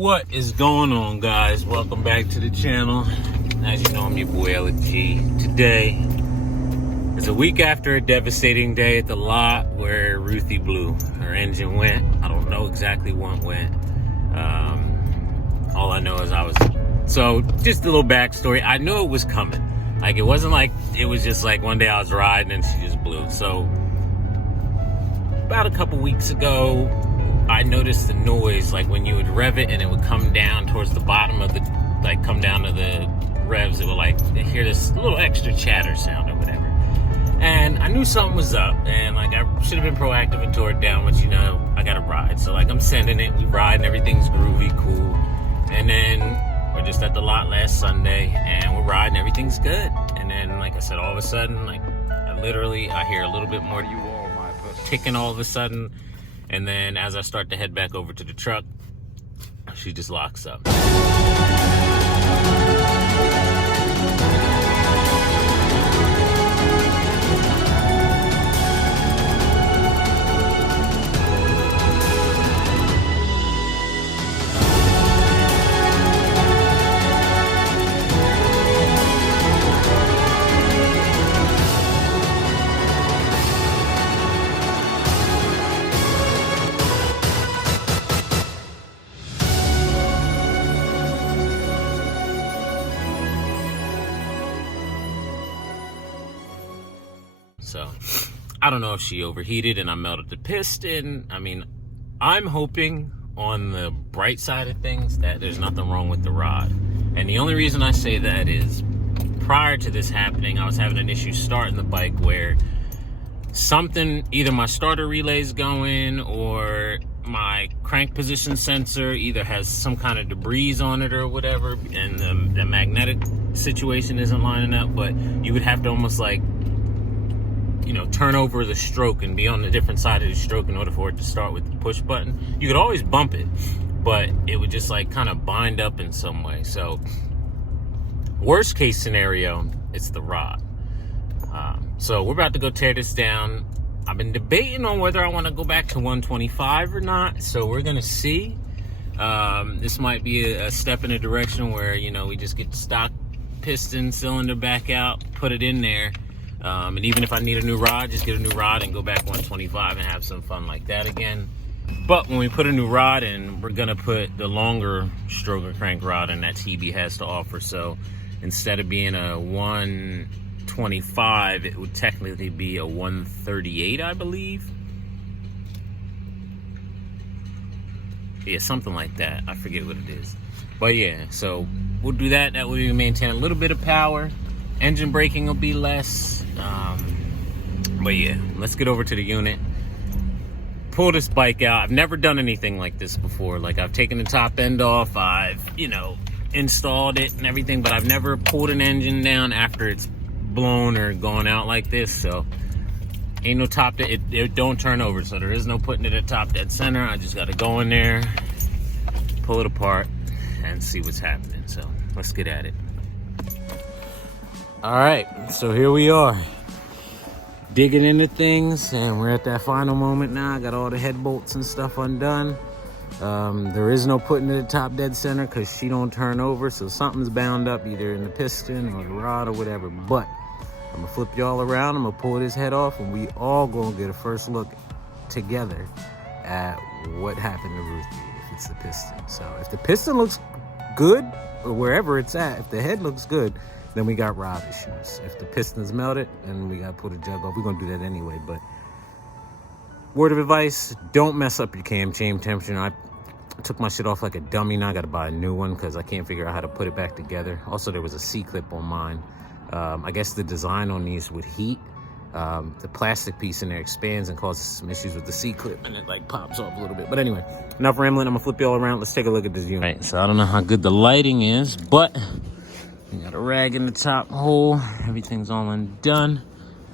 What is going on, guys? Welcome back to the channel. As you know, I'm your boy Elyk-G. Today is a week after a devastating day at the lot where Ruthie blew. Her engine went. I don't know exactly what went. All I know is so just a little backstory. I knew it was coming. Like, it wasn't like it was just like one day I was riding and she just blew. So about a couple weeks ago, I noticed the noise, like when you would rev it and it would come down towards the bottom of the, like come down to the revs, it would like hear this little extra chatter sound or whatever. And I knew something was up, and like I should have been proactive and tore it down, but you know, I got to ride. So like I'm sending it, we ride and everything's groovy, cool. And then we're just at the lot last Sunday and we're riding, everything's good. And then, like I said, all of a sudden, like I hear a little bit more ticking all of a sudden. And then as I start to head back over to the truck, she just locks up. So I don't know if she overheated and I melted the piston. I mean, I'm hoping on the bright side of things that there's nothing wrong with the rod. And the only reason I say that is prior to this happening, I was having an issue starting the bike where something, either my starter relay's going or my crank position sensor either has some kind of debris on it or whatever, and the magnetic situation isn't lining up. But you would have to almost like, you know, turn over the stroke and be on the different side of the stroke in order for it to start with the push button. You could always bump it, but it would just like kind of bind up in some way. So worst case scenario, it's the rod. So we're about to go tear this down. I've been debating on whether I want to go back to 125 or not. So we're going to see. This might be a step in a direction where, you know, we just get the stock piston cylinder back out, put it in there. And even if I need a new rod, just get a new rod and go back 125 and have some fun like that again. But when we put a new rod in, we're gonna put the longer stroker crank rod in that TB has to offer. So instead of being a 125, it would technically be a 138, I believe. Yeah, something like that. I forget what it is. But yeah, so we'll do that. That way we maintain a little bit of power. Engine braking will be less. But yeah, let's get over to the unit. Pull this bike out. I've never done anything like this before. Like, I've taken the top end off. I've, you know, installed it and everything, but I've never pulled an engine down after it's blown or gone out like this. So ain't no top dead. It don't turn over. So there is no putting it at top dead center. I just got to go in there, pull it apart, and see what's happening. So let's get at it. All right, so here we are, digging into things, and we're at that final moment now. I got all the head bolts and stuff undone. There is no putting it at top dead center because she don't turn over, so something's bound up either in the piston or the rod or whatever. But I'm gonna flip y'all around, I'm gonna pull this head off, and we all gonna get a first look together at what happened to Ruthie, if it's the piston. So if the piston looks good, or wherever it's at, if the head looks good, then we got rod issues. If the piston's melted, then we gotta put a jug off. We're gonna do that anyway, but word of advice, don't mess up your cam chain temperature. I took my shit off like a dummy. Now I gotta buy a new one because I can't figure out how to put it back together. Also, there was a C-clip on mine. I guess the design on these would heat. The plastic piece in there expands and causes some issues with the C-clip, and it like pops off a little bit. But anyway, enough rambling. I'm gonna flip you all around. Let's take a look at this unit. Right, so I don't know how good the lighting is, but we got a rag in the top hole. Everything's all undone.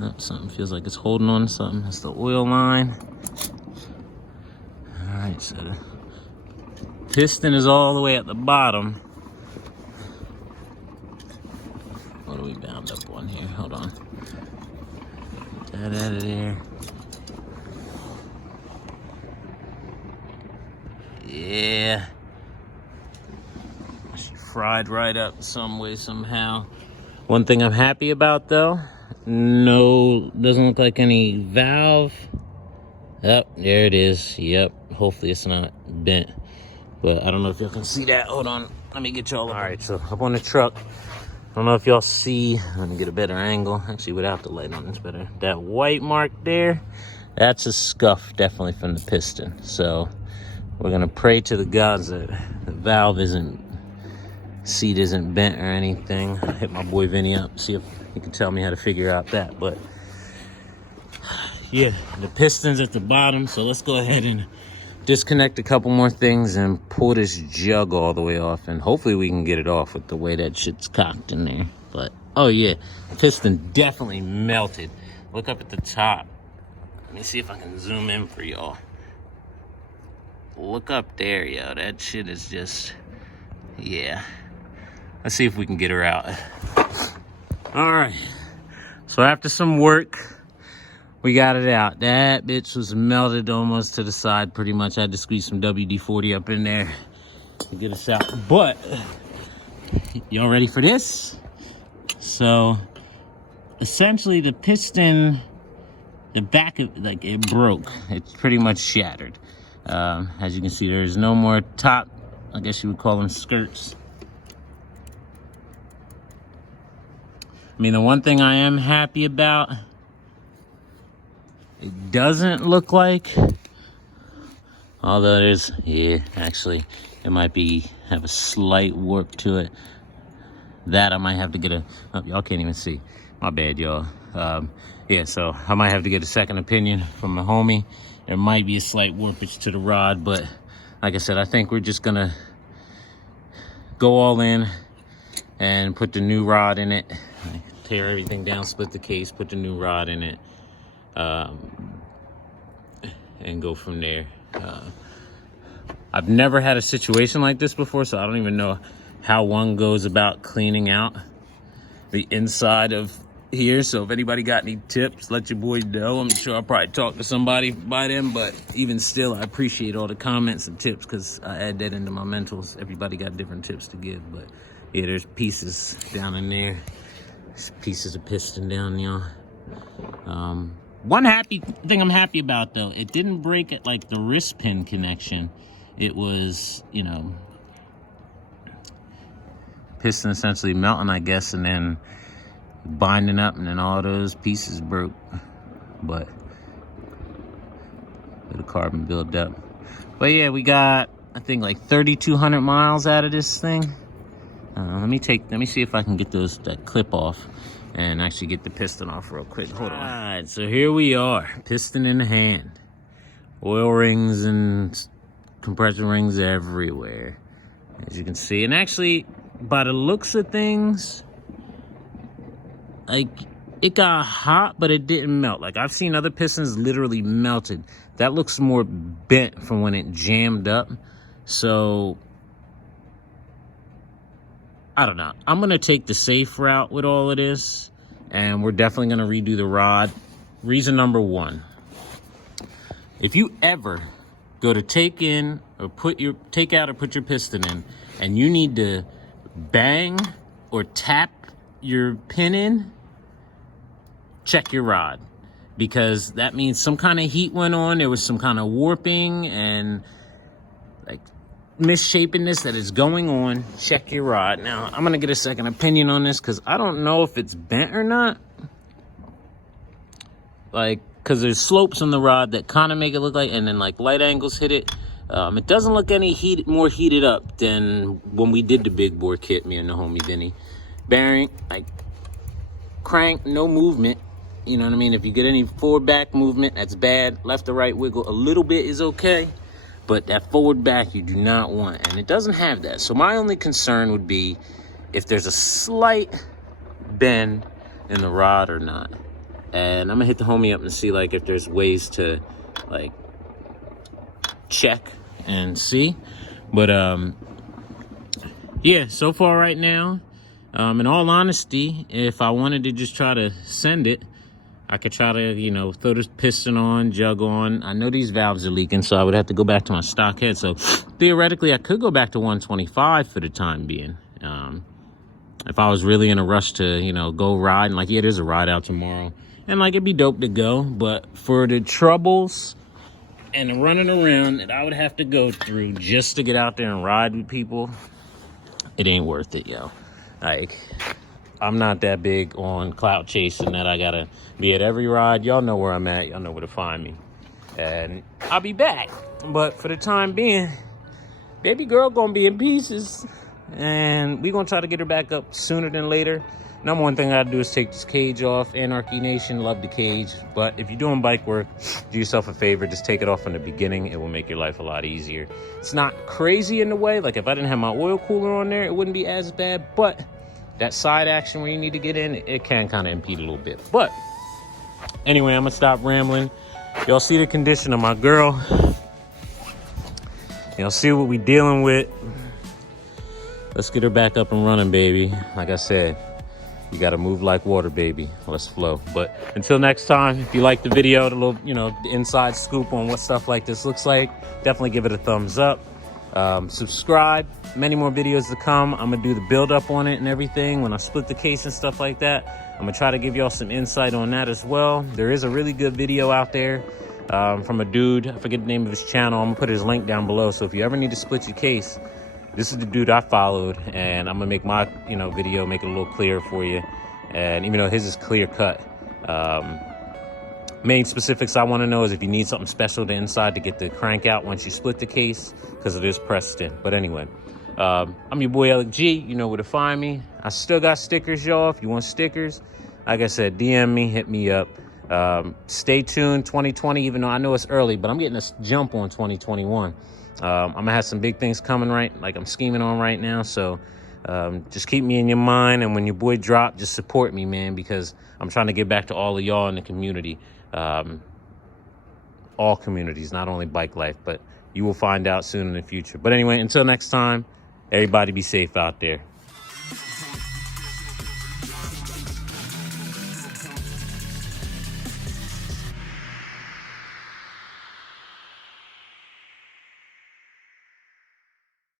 Oh, something feels like it's holding on to something. That's the oil line. All right, so the piston is all the way at the bottom. What are we bound up on here? Hold on. Get that out of there. Yeah. fried right up some way, somehow. One thing I'm happy about, though, no, doesn't look like any valve. Yep, there it is. Yep, hopefully it's not bent. But I don't know if y'all can see that. Hold on, let me get y'all. All right, so up on the truck. I don't know if y'all see. Let me get a better angle. Actually, without the light on, it's better. That white mark there, that's a scuff, definitely from the piston. So we're gonna pray to the gods that the valve seat isn't bent or anything. I hit my boy Vinny up, see if he can tell me how to figure out that. But yeah, the piston's at the bottom, so let's go ahead and disconnect a couple more things and pull this jug all the way off, and hopefully we can get it off with the way that shit's cocked in there. But oh yeah, the piston definitely melted. Look up at the top. Let me see if I can zoom in for y'all. Look up there, yo. That shit is just, yeah. Let's see if we can get her out. All right. So after some work, we got it out. That bitch was melted almost to the side pretty much. I had to squeeze some WD-40 up in there to get us out. But y'all ready for this? So essentially the piston, the back of, like, it broke. It's pretty much shattered. As you can see, there's no more top, I guess you would call them skirts. I mean, the one thing I am happy about, it doesn't look like, although there's, yeah, actually, it might have a slight warp to it. That I might have to get oh, y'all can't even see. My bad, y'all. Yeah, so I might have to get a second opinion from my homie. There might be a slight warpage to the rod, but like I said, I think we're just gonna go all in and put the new rod in it. Tear everything down, split the case, put the new rod in it, and go from there. I've never had a situation like this before, so I don't even know how one goes about cleaning out the inside of here. So if anybody got any tips, let your boy know. I'm sure I'll probably talk to somebody by them, but even still, I appreciate all the comments and tips because I add that into my mentals. Everybody got different tips to give, but yeah, there's pieces down in there. There's pieces of piston down there. One thing I'm happy about, though, it didn't break at like the wrist pin connection. It was, you know, piston essentially melting, I guess, and then binding up, and then all those pieces broke. But the carbon build up. But yeah, we got, I think, like 3,200 miles out of this thing. Let me see if I can get that clip off and actually get the piston off real quick. Hold on. All right, so here we are, piston in the hand. Oil rings and compressor rings everywhere, as you can see. And actually, by the looks of things, like, it got hot, but it didn't melt. Like, I've seen other pistons literally melted. That looks more bent from when it jammed up. So I don't know. I'm going to take the safe route with all of this, and we're definitely going to redo the rod. Reason number one, if you ever go to take out or put your piston in, and you need to bang or tap your pin in, check your rod, because that means some kind of heat went on. There was some kind of warping and like misshapenness that is going on. Check your rod. Now, I'm gonna get a second opinion on this because I don't know if it's bent or not. Like, because there's slopes on the rod that kind of make it look like, and then like light angles hit it. It doesn't look any more heated up than when we did the big bore kit, me and the homie Vinny. Bearing, like, crank, no movement. You know what I mean? If you get any forward back movement, that's bad. Left to right wiggle a little bit is okay. But that forward back you do not want, and it doesn't have that. So my only concern would be if there's a slight bend in the rod or not. And I'm gonna hit the homie up and see like if there's ways to like check and see. But yeah, so far right now, in all honesty, if I wanted to just try to send it, I could try to, you know, throw this piston on, jug on. I know these valves are leaking, so I would have to go back to my stock head. So theoretically, I could go back to 125 for the time being. if I was really in a rush to, you know, go ride, and like, yeah, there's a ride out tomorrow, and like, it'd be dope to go, but for the troubles and the running around that I would have to go through just to get out there and ride with people, it ain't worth it, yo. Like, I'm not that big on clout chasing that I gotta be at every ride. Y'all know where I'm at. Y'all know where to find me. And I'll be back. But for the time being, baby girl gonna be in pieces. And we gonna try to get her back up sooner than later. Number one thing I gotta do is take this cage off. Anarchy Nation, love the cage. But if you're doing bike work, do yourself a favor. Just take it off in the beginning. It will make your life a lot easier. It's not crazy in the way. Like, if I didn't have my oil cooler on there, it wouldn't be as bad. But that side action where you need to get in, it can kind of impede a little bit. But anyway, I'm gonna stop rambling. Y'all see the condition of my girl. Y'all see what we dealing with. Let's get her back up and running, baby. Like I said, you gotta move like water, baby. Let's flow. But until next time, if you like the video, the little, you know, the inside scoop on what stuff like this looks like, definitely give it a thumbs up. Subscribe. Many more videos to come. I'm gonna do the build up on it and everything when I split the case and stuff like that. I'm gonna try to give y'all some insight on that as well. There is a really good video out there from a dude. I forget the name of his channel. I'm gonna put his link down below. So if you ever need to split your case, this is the dude I followed, and I'm gonna make my, you know, video, make it a little clearer for you. And even though his is clear cut, main specifics I want to know is if you need something special to inside to get the crank out once you split the case, because it is pressed in. But anyway, I'm your boy Elyk-G. You know where to find me. I still got stickers, y'all. If you want stickers, like I said, DM me, hit me up. Stay tuned. 2020, even though I know it's early, but I'm getting a jump on 2021. I'm gonna have some big things coming, right? Like, I'm scheming on right now. So just keep me in your mind, and when your boy drop, just support me, man, because I'm trying to get back to all of y'all in the community. All communities, not only bike life, but you will find out soon in the future. But anyway, until next time, everybody be safe out there.